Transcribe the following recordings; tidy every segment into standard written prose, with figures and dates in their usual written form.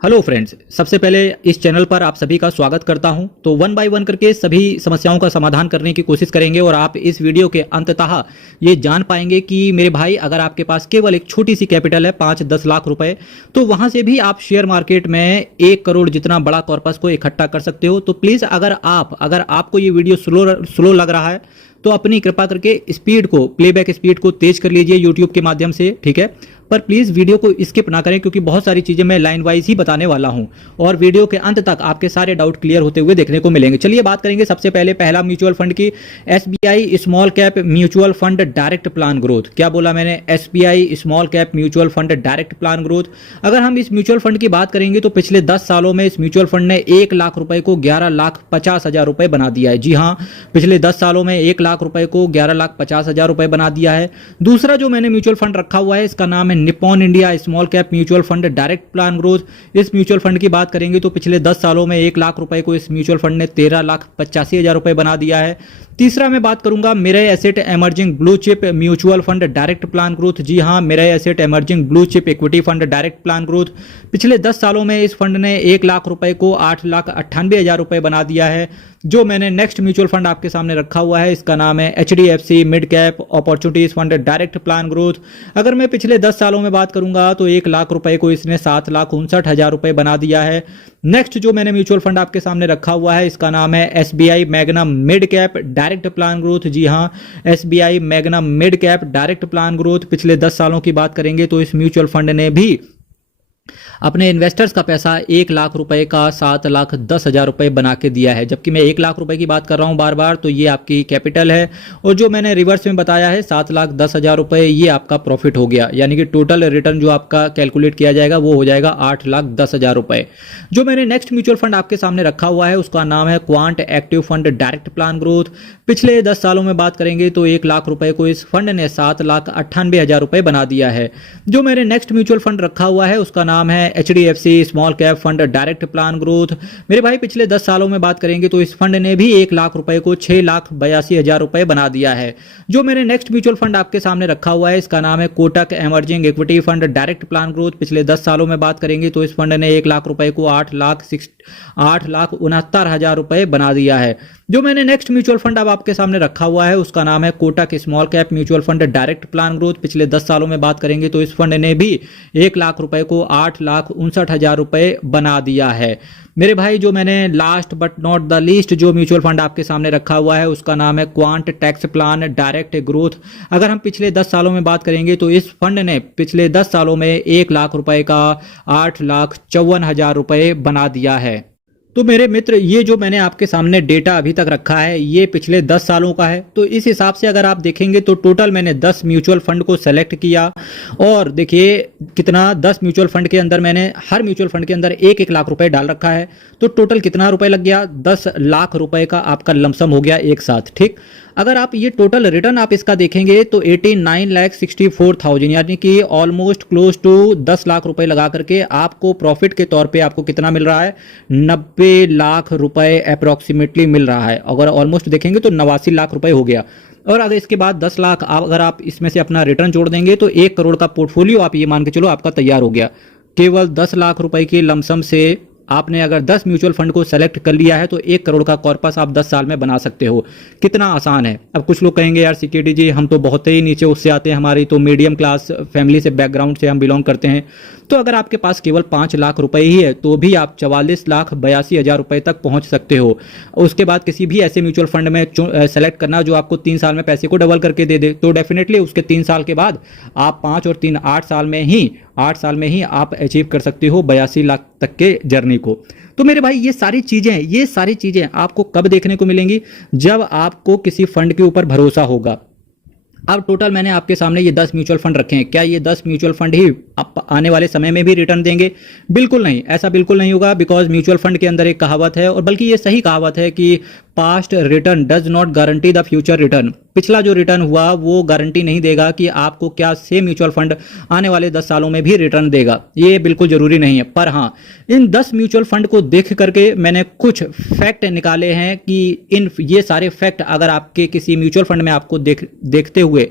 Hello friends, सबसे पहले इस चैनल पर आप सभी का स्वागत करता हूं। तो वन बाय वन करके सभी समस्याओं का समाधान करने की कोशिश करेंगे और आप इस वीडियो के अंततः ये जान पाएंगे कि मेरे भाई, अगर आपके पास केवल एक छोटी सी कैपिटल है 5-10 लाख रुपए, तो वहां से भी आप शेयर मार्केट में 1 करोड़ जितना बड़ा कॉर्पस को इकट्ठा कर सकते हो। तो प्लीज़ अगर आपको ये वीडियो स्लो लग रहा है तो अपनी कृपा करके स्पीड को, प्लेबैक स्पीड को तेज कर लीजिए यूट्यूब के माध्यम से, ठीक है। पर प्लीज़ वीडियो को स्किप ना करें, क्योंकि बहुत सारी चीज़ें मैं लाइन वाइज ही बताने वाला हूं और वीडियो के अंत तक आपके सारे डाउट क्लियर होते हुए देखने को मिलेंगे। चलिए बात करेंगे सबसे पहले पहला म्यूचुअल फंड की, SBI small cap mutual fund direct plan growth. क्या बोला मैंने? SBI small cap mutual fund direct plan growth. अगर हम इस म्यूचुअल फंड की बात करेंगे तो पिछले 10 सालों में इस म्यूचुअल फंड ने 1 लाख रुपए को 11,50,000 रुपए बना दिया है। जी हाँ, पिछले 10 सालों में 1 लाख रुपए को 11,50,000 रुपए बना दिया है। दूसरा जो मैंने म्यूचुअल फंड रखा हुआ है, इसका नाम है Nippon India small cap mutual fund direct plan growth. इस म्यूचुअल फंड की बात करेंगे तो पिछले 10 सालों में 1 लाख रुपए को इस म्यूचुअल फंड ने 13,85,000 रुपए बना दिया है। तीसरा मैं बात करूंगा Mirae Asset emerging blue chip mutual fund direct plan growth. जी हां, Mirae Asset emerging blue chip equity fund direct plan growth. पिछले 10 सालों में इस फंड ने 1 लाख रुपए को 8,98,000 रुपए बना दिया है। जो मैंने नेक्स्ट म्यूचुअल फंड आपके सामने रखा हुआ है, इसका नाम है HDFC mid cap opportunities fund direct plan growth. अगर मैं पिछले 10 सालों में बात करूंगा तो 1 लाख रुपए को इसने 7,59,000 रुपए बना दिया है। नेक्स्ट जो मैंने म्यूचुअल फंड आपके सामने रखा हुआ है, इसका नाम है SBI Magnum mid cap direct plan growth. जी हां, SBI Magnum mid cap direct plan growth. पिछले 10 सालों की बात करेंगे तो इस म्यूचुअल फंड ने भी अपने इन्वेस्टर्स का पैसा 1 लाख रुपए का 7,10,000 रुपए बना के दिया है। जबकि मैं 1 लाख रुपए की बात कर रहा हूं बार बार, तो ये आपकी कैपिटल है और जो मैंने रिवर्स में बताया है 7,10,000 रुपए, ये आपका प्रॉफिट हो गया। यानी कि टोटल रिटर्न जो आपका कैलकुलेट किया जाएगा वो हो जाएगा 8,10,000 रुपए। जो मैंने नेक्स्ट म्यूचुअल फंड आपके सामने रखा हुआ है, उसका नाम है quant active fund direct plan growth. पिछले 10 सालों में बात करेंगे तो 1 लाख रुपए को इस फंड ने 7,98,000 रुपए बना दिया है। जो मैंने नेक्स्ट म्यूचुअल फंड रखा हुआ है, उसका नाम है HDFC small cap fund direct plan growth. मेरे भाई, पिछले 10 सालों में बात करेंगे तो इस फंड ने भी 1 लाख रुपए को 6,82,000 रुपए बना दिया है। जो मैंने नेक्स्ट म्यूचुअल फंड आपके सामने रखा हुआ है, इसका नाम है Kotak emerging equity fund direct plan growth. पिछले 10 सालों में बात करेंगे तो इस फंड ने 1 लाख रुपए को 8,69,000 रुपए बना दिया है। जो मैंने नेक्स्ट म्यूचुअल फंड अब आपके सामने रखा हुआ है, उसका नाम है Kotak small cap mutual fund direct plan growth. पिछले 10 सालों में बात करेंगे तो इस फंड ने भी 1 लाख रुपए को 8,59,000 रुपए बना दिया है। मेरे भाई, जो मैंने last but not the least जो म्यूचुअल फंड आपके सामने रखा हुआ है, उसका नाम है quant tax plan direct growth. अगर हम पिछले 10 सालों में बात करेंगे तो इस फंड ने पिछले 10 सालों में 1 लाख रुपए का 8,54,000 रुपए बना दिया है। तो मेरे मित्र, ये जो मैंने आपके सामने डेटा अभी तक रखा है, ये पिछले 10 सालों का है। तो इस हिसाब से अगर आप देखेंगे तो टोटल मैंने 10 म्यूचुअल फंड को सेलेक्ट किया और देखिए कितना, 10 म्यूचुअल फंड के अंदर मैंने हर म्यूचुअल फंड के अंदर 1-1 लाख रुपए डाल रखा है। तो टोटल कितना रुपए लग गया? 10 लाख रुपए का आपका लमसम हो गया एक साथ, ठीक। अगर आप ये टोटल रिटर्न आप इसका देखेंगे तो 89,64,000, यानी कि ऑलमोस्ट क्लोज टू 10 लाख रुपए लगा करके आपको प्रॉफिट के तौर पे आपको कितना मिल रहा है? 90 लाख रुपए अप्रोक्सीमेटली मिल रहा है। अगर ऑलमोस्ट देखेंगे तो 89 लाख रुपए हो गया। और अगर इसके बाद 10 लाख अगर आप इसमें से अपना रिटर्न जोड़ देंगे तो 1 करोड़ का पोर्टफोलियो आप ये मान के चलो आपका तैयार हो गया। केवल 10 लाख रुपए की लमसम से आपने अगर 10 म्यूचुअल फंड को सेलेक्ट कर लिया है तो 1 करोड़ का कॉर्पस आप 10 साल में बना सकते हो। कितना आसान है। अब कुछ लोग कहेंगे यार सिक्योरिटी जी, हम तो बहुत ही नीचे उससे आते हैं, हमारी तो मीडियम क्लास फैमिली से बैकग्राउंड से हम बिलोंग करते हैं। तो अगर आपके पास केवल 5 लाख रुपए ही है तो भी आप 44,82,000 रुपए तक पहुंच सकते हो। उसके बाद किसी भी ऐसे म्यूचुअल फंड में सेलेक्ट करना जो आपको 3 साल में पैसे को डबल करके दे दे, तो डेफिनेटली उसके 3 साल के बाद आप 5 और 3 8 साल में ही आप अचीव कर सकते हो 82 लाख तक के जर्नी को। तो मेरे भाई, ये सारी चीजें आपको कब देखने को मिलेंगी? जब आपको किसी फंड के ऊपर भरोसा होगा। अब टोटल मैंने आपके सामने ये 10 म्यूचुअल फंड रखे हैं। क्या ये 10 म्यूचुअल फंड ही आने वाले समय में भी रिटर्न देंगे? बिल्कुल नहीं, ऐसा बिल्कुल नहीं होगा। बिकॉज म्यूचुअल फंड के अंदर एक कहावत है, और बल्कि ये सही कहावत है कि past return does not guarantee the future return. पिछला जो रिटर्न हुआ वो गारंटी नहीं देगा कि आपको क्या सेम म्यूचुअल फंड आने वाले 10 सालों में भी रिटर्न देगा। ये बिल्कुल जरूरी नहीं है। पर हाँ, इन 10 म्यूचुअल फंड को देख करके मैंने कुछ फैक्ट निकाले हैं कि ये सारे फैक्ट अगर आपके किसी म्यूचुअल फंड में आपको देखते हुए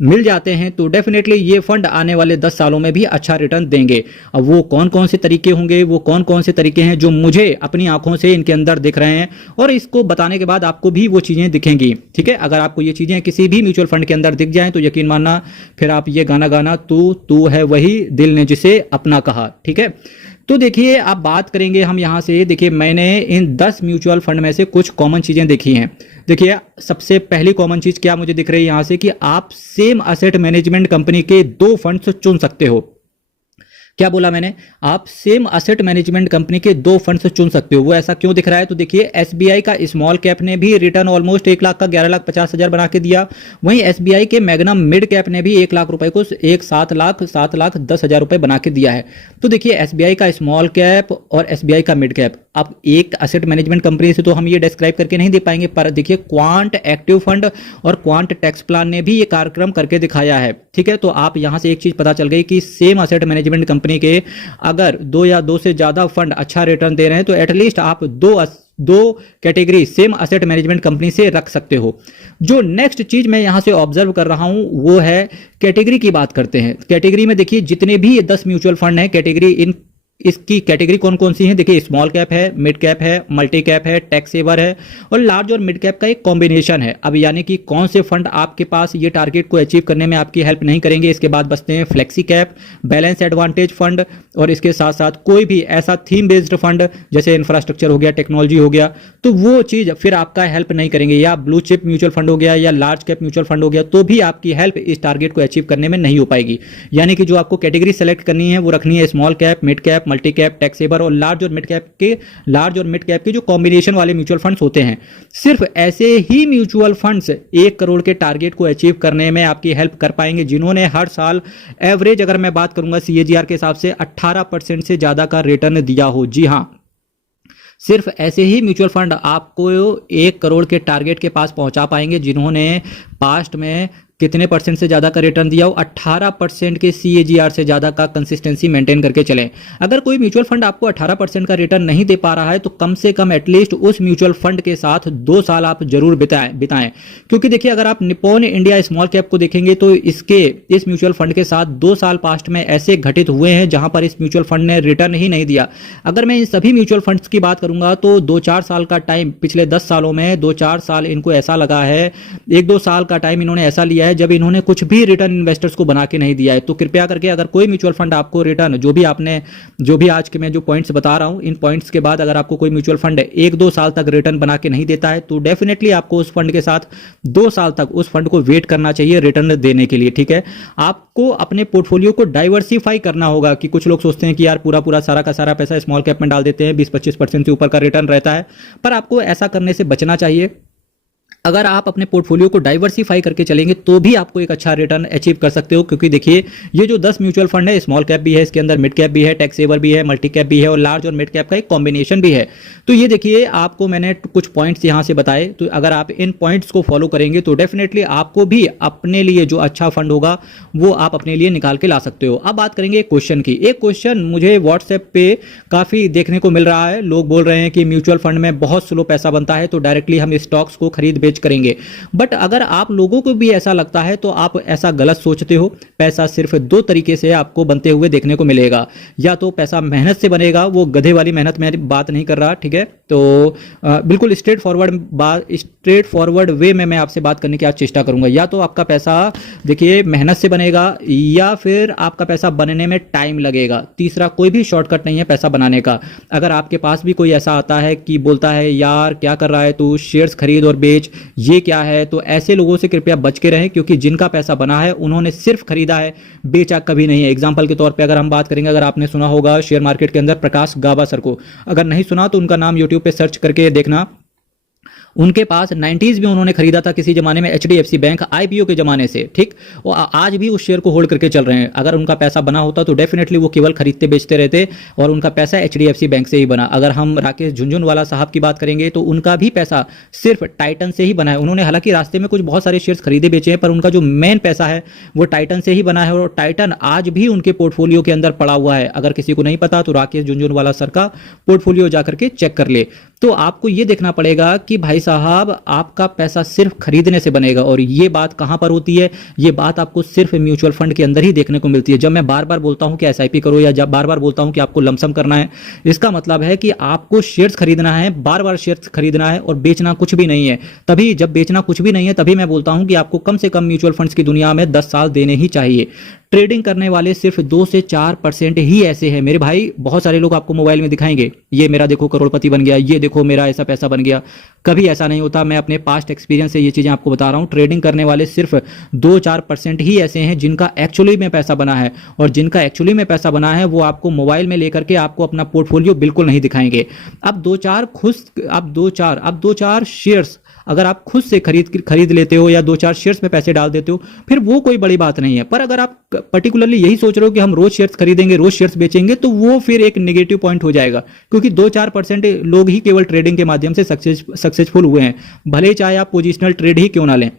मिल जाते हैं तो डेफिनेटली ये फंड आने वाले 10 सालों में भी अच्छा रिटर्न देंगे। अब वो कौन कौन से तरीके होंगे, वो कौन कौन से तरीके हैं जो मुझे अपनी आंखों से इनके अंदर दिख रहे हैं, और इसको बताने के बाद आपको भी वो चीज़ें दिखेंगी। ठीक है, अगर आपको ये चीज़ें किसी भी म्यूचुअल फंड के अंदर दिख जाएं तो यकीन मानना फिर आप ये गाना गाना, तू है वही दिल ने जिसे अपना कहा। ठीक है, तो देखिए आप बात करेंगे हम यहाँ से। देखिए मैंने इन 10 म्यूचुअल फंड में से कुछ कॉमन चीज़ें देखी हैं। देखिए सबसे पहली कॉमन चीज़ क्या मुझे दिख रही है यहाँ से कि आप सेम असेट मैनेजमेंट कंपनी के 2 फंड्स चुन सकते हो। क्या बोला मैंने? आप सेम असेट मैनेजमेंट कंपनी के 2 फंड्स चुन सकते हो। वो ऐसा क्यों दिख रहा है? तो देखिए एसबीआई का स्मॉल कैप ने भी रिटर्न ऑलमोस्ट 1 लाख का 11,50,000 बना के दिया। वहीं एसबीआई के मैग्नम मिड कैप ने भी 1 लाख रुपए को 7,10,000 रुपए बना के दिया है। तो देखिए एसबीआई का स्मॉल कैप और एसबीआई का मिड कैप, अब एक असेट मैनेजमेंट कंपनी से तो हम ये डिस्क्राइब करके नहीं दे पाएंगे, पर देखिए क्वांट एक्टिव फंड और क्वांट टैक्स प्लान ने भी ये कार्यक्रम करके दिखाया है। ठीक है, तो आप यहां से एक चीज पता चल गई कि सेम असेट मैनेजमेंट कंपनी के अगर 2 या 2 से ज्यादा फंड अच्छा रिटर्न दे रहे हैं तो एटलीस्ट आप दो category same asset management company से रख सकते हो। जो नेक्स्ट चीज मैं यहां से ऑब्जर्व कर रहा हूं वो है कैटेगरी की बात करते हैं। कैटेगरी में देखिए जितने भी ये 10 म्यूचुअल फंड हैं, कैटेगरी इसकी कैटेगरी कौन कौन सी है? देखिए स्मॉल कैप है, मिड कैप है, मल्टी कैप है, टैक्स सेवर है और लार्ज और मिड कैप का एक कॉम्बिनेशन है। अब यानी कि कौन से फंड आपके पास ये टारगेट को अचीव करने में आपकी हेल्प नहीं करेंगे। इसके बाद बचते हैं flexi cap, balance advantage fund और इसके साथ साथ कोई भी ऐसा थीम बेस्ड फंड जैसे इंफ्रास्ट्रक्चर हो गया, टेक्नोलॉजी हो गया, तो वो चीज फिर आपका हेल्प नहीं करेंगे। या ब्लू चिप म्यूचुअल फंड हो गया या लार्ज कैप म्यूचुअल फंड हो गया, तो भी आपकी हेल्प इस टारगेट को अचीव करने में नहीं हो पाएगी। यानी कि जो आपको कैटेगरी सेलेक्ट करनी है वो रखनी है small cap, mid cap, multi cap, tax और लार्ज और मिड कैप के जो कॉम्बिनेशन वाले म्यूचुअल फंड्स होते हैं। सिर्फ ऐसे ही म्यूचुअल फंड्स 1 करोड़ के टारगेट को अचीव करने में आपकी हेल्प कर पाएंगे जिन्होंने हर साल एवरेज, अगर मैं बात करूंगा सीएजीआर के हिसाब से 18% से ज्यादा का रिटर्न दिया हो। जी हां, सिर्फ ऐसे ही म्यूचुअल फंड आपको 1 करोड़ के टारगेट के पास पहुंचा पाएंगे जिन्होंने पास्ट में कितने परसेंट से ज्यादा का रिटर्न दिया हो? 18% के सीएजीआर से ज्यादा का कंसिस्टेंसी मेंटेन करके चलें। अगर कोई म्यूचुअल फंड आपको 18% का रिटर्न नहीं दे पा रहा है तो कम से कम एटलीस्ट उस म्यूचुअल फंड के साथ 2 साल आप जरूर बिताएं। क्योंकि देखिए अगर आप निप्पॉन इंडिया स्मॉल कैप को देखेंगे तो इस म्यूचुअल फंड के साथ 2 साल पास्ट में ऐसे घटित हुए हैं जहां पर इस म्यूचुअल फंड ने रिटर्न ही नहीं दिया। अगर मैं इन सभी म्यूचुअल फंड्स की बात करूंगा तो 2-4 साल का टाइम, पिछले 10 सालों में 2-4 साल इनको ऐसा लगा है, 1-2 साल का टाइम इन्होंने ऐसा लिया है जब इन्होंने कुछ भी रिटर्न इन्वेस्टर्स को बना के नहीं दिया है। तो कृपया करके अगर कोई म्यूचुअल फंड आपको रिटर्न, जो भी आज के मैं जो पॉइंट्स बता रहा हूं, इन पॉइंट्स के बाद अगर आपको कोई म्यूचुअल फंड 1-2 साल तक रिटर्न बना के नहीं देता है तो डेफिनेटली आपको उस फंड के साथ 2 साल तक उस फंड को वेट करना चाहिए रिटर्न देने के लिए। ठीक है, आपको अपने पोर्टफोलियो को डाइवर्सिफाई करना होगा। कि कुछ लोग सोचते हैं कि यार पूरा सारा का सारा पैसा स्मॉल कैप में डाल देते हैं, 20-25% से ऊपर का रिटर्न रहता है, पर आपको ऐसा करने से बचना चाहिए। अगर आप अपने पोर्टफोलियो को डाइवर्सिफाई करके चलेंगे तो भी आपको एक अच्छा रिटर्न अचीव कर सकते हो। क्योंकि देखिए ये जो 10 म्यूचुअल फंड है, स्मॉल कैप भी है, इसके अंदर मिड कैप भी है, टैक्स सेवर भी है, मल्टी कैप भी है और लार्ज और मिड कैप का एक कॉम्बिनेशन भी है। तो ये देखिए आपको मैंने कुछ पॉइंट्स यहां से बताए, तो अगर आप इन पॉइंट्स को फॉलो करेंगे तो डेफिनेटली आपको भी अपने लिए जो अच्छा फंड होगा वो आप अपने लिए निकाल के ला सकते हो। अब बात करेंगे एक क्वेश्चन की। एक क्वेश्चन मुझे व्हाट्सएप पे काफी देखने को मिल रहा है। लोग बोल रहे हैं कि म्यूचुअल फंड में बहुत स्लो पैसा बनता है तो डायरेक्टली हम स्टॉक्स को खरीद बेच करेंगे। बट अगर आप लोगों को भी ऐसा लगता है तो आप ऐसा गलत सोचते हो। पैसा सिर्फ 2 तरीके से आपको बनते हुए देखने को मिलेगा। या तो पैसा मेहनत से बनेगा, वो गधे वाली मेहनत मैं बात नहीं कर रहा, ठीक है, तो बिल्कुल स्ट्रेट फॉरवर्ड वे में मैं आपसे बात करने की आज चेष्टा करूंगा। या तो आपका पैसा देखिए मेहनत से बनेगा या फिर आपका पैसा बनने में टाइम लगेगा। तीसरा कोई भी शॉर्टकट नहीं है पैसा बनाने का। अगर आपके पास भी कोई ऐसा आता है कि बोलता है यार क्या कर रहा है तू, शेयर्स खरीद और बेच, ये क्या है, तो ऐसे लोगों से कृपया बच के रहें। क्योंकि जिनका पैसा बना है उन्होंने सिर्फ खरीदा है, बेचा कभी नहीं है। एग्जांपल के तौर पे अगर हम बात करेंगे, अगर आपने सुना होगा शेयर मार्केट के अंदर प्रकाश गाबा सर को, अगर नहीं सुना तो उनका नाम यूट्यूब पे सर्च करके देखना। उनके पास 90s में उन्होंने खरीदा था किसी जमाने में HDFC बैंक आईपीओ के जमाने से, ठीक, और आज भी उस शेयर को होल्ड करके चल रहे हैं। अगर उनका पैसा बना होता तो डेफिनेटली वो केवल खरीदते बेचते रहते और उनका पैसा HDFC बैंक से ही बना। अगर हम राकेश झुनझुनवाला साहब की बात करेंगे तो उनका भी पैसा सिर्फ टाइटन से ही बना है। उन्होंने हालांकि रास्ते में कुछ बहुत सारे शेयर्स खरीदे बेचे हैं पर उनका जो मेन पैसा है वो टाइटन से ही बना है और टाइटन आज भी उनके पोर्टफोलियो के अंदर पड़ा हुआ है। अगर किसी को नहीं पता तो राकेश झुनझुनवाला सर का पोर्टफोलियो जाकर के चेक कर ले। तो आपको ये देखना पड़ेगा कि भाई भाई साहब आपका पैसा सिर्फ खरीदने से बनेगा। और ये बात कहाँ पर होती है? ये बात आपको सिर्फ म्यूचुअल फंड के अंदर ही देखने को मिलती है। जब मैं बार बार बोलता हूं कि एसआईपी करो, या जब बार बार बोलता हूं कि आपको लमसम करना है, इसका मतलब है कि आपको शेयर्स खरीदना है, बार बार शेयर्स खरीदना है और बेचना कुछ भी नहीं है। तभी जब बेचना कुछ भी नहीं है, तभी मैं बोलता हूं कि आपको कम से कम म्यूचुअल फंड्स की दुनिया में 10 साल देने ही चाहिए। ट्रेडिंग करने वाले सिर्फ 2 से 4% ही ऐसे हैं मेरे भाई। बहुत सारे लोग आपको मोबाइल में दिखाएंगे, ये मेरा देखो करोड़पति बन गया, ये देखो मेरा ऐसा पैसा बन गया। कभी ऐसा नहीं होता। मैं अपने पास्ट एक्सपीरियंस से ये चीजें आपको बता रहा हूं। ट्रेडिंग करने वाले सिर्फ 2-4% ही ऐसे हैं जिनका एक्चुअली में पैसा बना है, और जिनका एक्चुअली में पैसा बना है वो आपको मोबाइल में लेकर के आपको अपना पोर्टफोलियो बिल्कुल नहीं दिखाएंगे। अब दो चार शेयर्स अगर आप खुद से खरीद लेते हो, या 2-4 शेयर्स में पैसे डाल देते हो, फिर वो कोई बड़ी बात नहीं है। पर अगर आप पर्टिकुलरली यही सोच रहे हो कि हम रोज शेयर्स खरीदेंगे, रोज शेयर्स बेचेंगे, तो वो फिर एक नेगेटिव पॉइंट हो जाएगा। क्योंकि 2-4% लोग ही केवल ट्रेडिंग के माध्यम से सक्सेसफुल हुए हैं, भले चाहे आप पोजिशनल ट्रेड ही क्यों ना लें।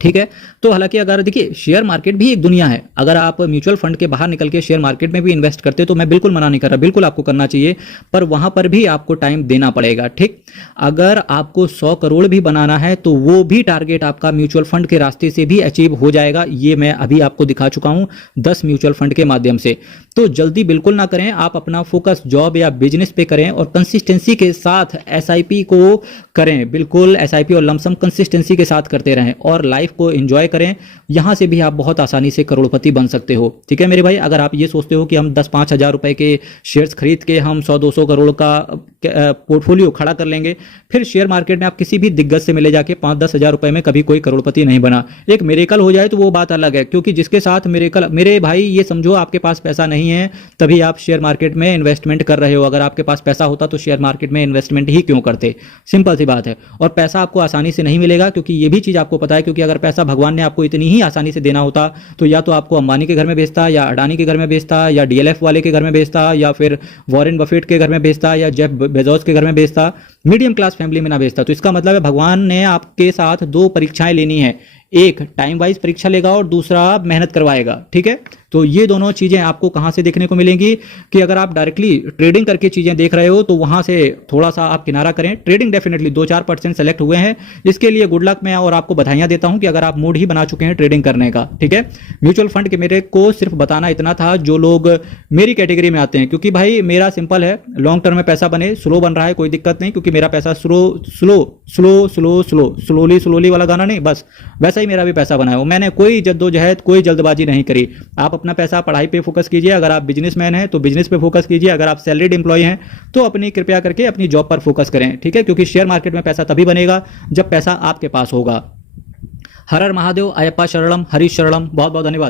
ठीक है। तो हालांकि अगर देखिए, शेयर मार्केट भी एक दुनिया है। अगर आप म्यूचुअल फंड के बाहर निकल के शेयर मार्केट में भी इन्वेस्ट करते तो मैं बिल्कुल मना नहीं कर रहा, बिल्कुल आपको करना चाहिए, पर वहां पर भी आपको टाइम देना पड़ेगा। ठीक। अगर आपको 100 करोड़ भी बनाना है तो वो भी टारगेट आपका म्यूचुअल फंड के रास्ते से भी अचीव हो जाएगा। ये मैं अभी आपको दिखा चुका हूं 10 म्यूचुअल फंड के माध्यम से। तो जल्दी बिल्कुल ना करें, आप अपना फोकस जॉब या बिजनेस पे करें और कंसिस्टेंसी के साथ एसआईपी को करें। बिल्कुल एसआईपी और लमसम कंसिस्टेंसी के साथ करते रहें और लाइफ को एंजॉय करें। यहां से भी आप बहुत आसानी से करोड़पति बन सकते हो। ठीक है मेरे भाई। अगर आप ये सोचते हो कि हम 10-5 हजार रुपए के शेयर्स खरीद के हम 100-200 करोड़ का पोर्टफोलियो खड़ा कर लेंगे, फिर शेयर मार्केट में आप किसी भी दिग्गज से मिले जाके 5-10 हजार रुपए में कभी कोई करोड़पति नहीं बना। एक मिरेकल हो जाए तो वो बात अलग है, क्योंकि जिसके साथ मिरेकल, मेरे भाई ये समझो आपके पास पैसा नहीं है तभी आप शेयर मार्केट में इन्वेस्टमेंट कर रहे हो। अगर आपके पास पैसा होता तो शेयर मार्केट में इन्वेस्टमेंट ही क्यों करते? सिंपल सी बात है। और पैसा आपको आसानी से नहीं मिलेगा, क्योंकि ये भी चीज आपको पता है, क्योंकि अगर पैसा भगवान ने आपको इतनी ही आसानी से देना होता तो या तो आपको अंबानी के घर में भेजता, या अडानी के घर में भेजता, या डीएलएफ वाले के घर में भेजता, या फिर वॉरेन बफेट के घर में भेजता, या जेफ बेजोस के घर में भेजता, मीडियम क्लास फैमिली में ना भेजता। तो इसका मतलब है भगवान ने आपके साथ 2 परीक्षाएं लेनी है, एक टाइम वाइज परीक्षा लेगा और दूसरा मेहनत करवाएगा। ठीक है। तो ये दोनों चीजें आपको कहां से देखने को मिलेंगी कि अगर आप डायरेक्टली ट्रेडिंग करके चीजें देख रहे हो तो वहां से थोड़ा सा आप किनारा करें। ट्रेडिंग डेफिनेटली 2-4% सेलेक्ट हुए हैं, इसके लिए गुड लक। मैं और आपको बधाइयां देता हूं कि अगर आप मूड ही बना चुके हैं ट्रेडिंग करने का। ठीक है। म्यूचुअल फंड के मेरे को सिर्फ बताना इतना था जो लोग मेरी कैटेगरी में आते हैं, क्योंकि भाई मेरा सिंपल है, लॉन्ग टर्म में पैसा बने, स्लो बन रहा है कोई दिक्कत नहीं, क्योंकि मेरा पैसा स्लोली वाला गाना नहीं, बस वैसा ही मेरा भी पैसा बना है। मैंने कोई जद्दोजहद, कोई जल्दबाजी नहीं करी। आप अपना पैसा पढ़ाई पे फोकस कीजिए, अगर आप बिजनेसमैन हैं तो बिजनेस पे फोकस कीजिए, अगर आप सैलरीड एम्प्लॉय हैं तो अपनी कृपया करके अपनी जॉब पर फोकस करें। ठीक है। क्योंकि शेयर मार्केट में पैसा तभी बनेगा जब पैसा आपके पास होगा। हर हर महादेव, अयप्पा शरणम, हरीश शरणम। बहुत बहुत धन्यवाद।